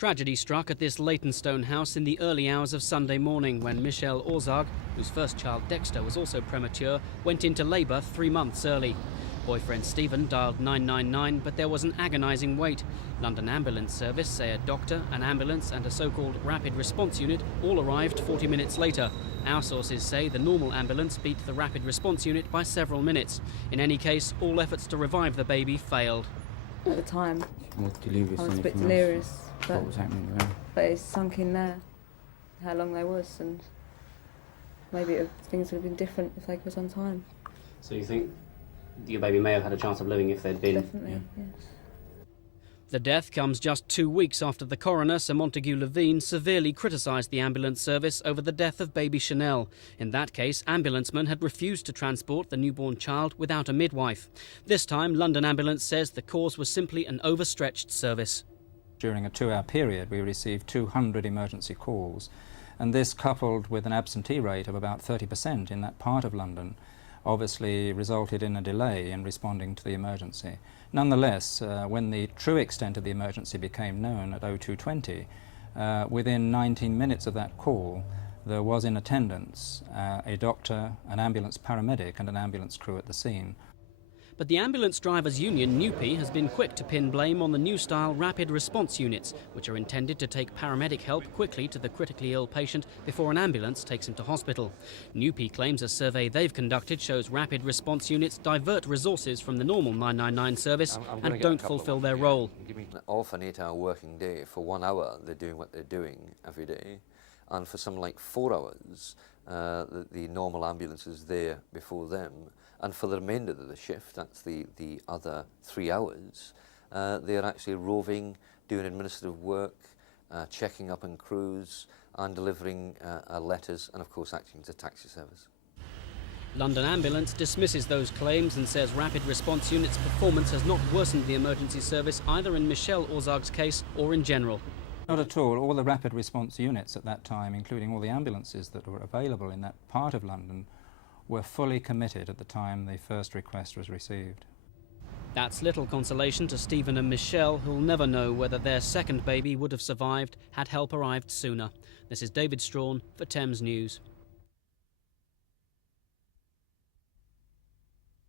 Tragedy struck at this Leytonstone house in the early hours of Sunday morning when Michelle Orzag, whose first child Dexter was also premature, went into labour 3 months early. Boyfriend Stephen dialed 999, but there was an agonising wait. London Ambulance Service say a doctor, an ambulance and a so-called rapid response unit all arrived 40 minutes later. Our sources say the normal ambulance beat the rapid response unit by several minutes. In any case, all efforts to revive the baby failed. At the time, I was a bit delirious, What was happening to her? but it's sunk in there how long they was, and maybe things would have been different if they was on time. So you think your baby may have had a chance of living if they'd been... Definitely, yes. The death comes just 2 weeks after the coroner, Sir Montague Levine, severely criticised the ambulance service over the death of baby Chanel. In that case, ambulancemen had refused to transport the newborn child without a midwife. This time, London Ambulance says the cause was simply an overstretched service. During a 2-hour period, we received 200 emergency calls, and this, coupled with an absentee rate of about 30% in that part of London, obviously resulted in a delay in responding to the emergency. Nonetheless, when the true extent of the emergency became known at 02:20, within 19 minutes of that call, there was in attendance a doctor, an ambulance paramedic and an ambulance crew at the scene. But the ambulance drivers' union, NUPE, has been quick to pin blame on the new-style rapid response units, which are intended to take paramedic help quickly to the critically ill patient before an ambulance takes him to hospital. NUPE claims a survey they've conducted shows rapid response units divert resources from the normal 999 service and don't fulfil their role. Off an 8-hour working day, for 1 hour they're doing what they're doing every day, and for something like 4 hours the normal ambulance is there before them. And for the remainder of the shift, that's the other 3 hours, they're actually roving, doing administrative work, checking up on crews and delivering letters and of course acting as a taxi service. London Ambulance dismisses those claims and says Rapid Response Unit's performance has not worsened the emergency service either in Michelle Orzag's case or in general. Not at all. All the rapid response units at that time, including all the ambulances that were available in that part of London, were fully committed at the time the first request was received. That's little consolation to Stephen and Michelle, who'll never know whether their second baby would have survived had help arrived sooner. This is David Strawn for Thames News.